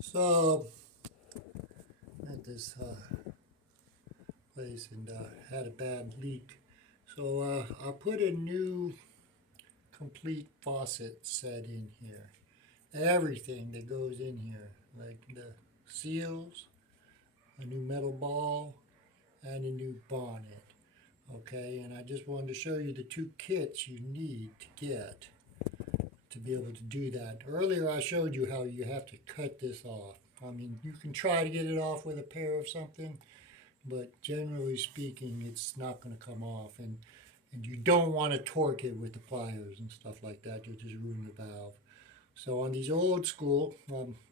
So at this place and had a bad leak. So I put a new complete faucet set in here. Everything that goes in here, like the seals, a new metal ball, and a new bonnet. Okay, and I just wanted to show you the two kits you need to get to be able to do that. Earlier I showed you how you have to cut this off. I mean, you can try to get it off with a pair of something, but generally speaking, it's not going to come off. And you don't want to torque it with the pliers and stuff like that. You'll just ruin the valve. So on these old school,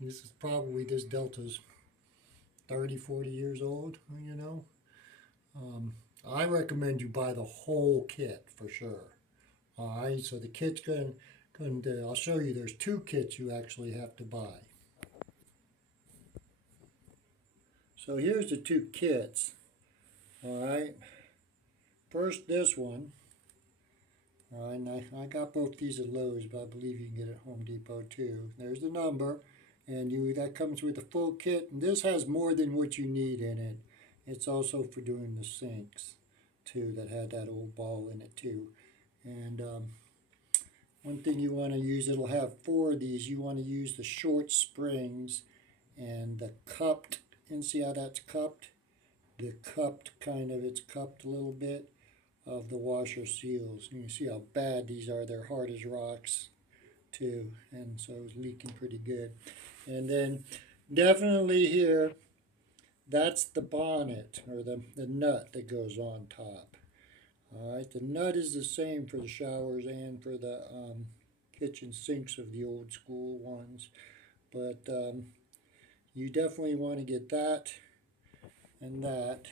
this Delta's 30, 40 years old, you know. I recommend you buy the whole kit for sure. All right, so the kit's I'll show you there's two kits you actually have to buy. So here's the two kits. All right, first this one. All right, and I got both these at Lowe's, but I believe you can get it at Home Depot too. There's the number, and that comes with a full kit. And this has more than what you need in it. It's also for doing the sinks too, that had that old ball in it too. And one thing you want to use, it'll have four of these. You want to use the short springs and the cupped, and see how that's cupped? The cupped it's cupped a little bit of the washer seals. You can see how bad these are. They're hard as rocks too, and so it's leaking pretty good. And then definitely here, that's the bonnet or the nut that goes on top. All right, the nut is the same for the showers and for the kitchen sinks of the old school ones, but you definitely want to get that and that.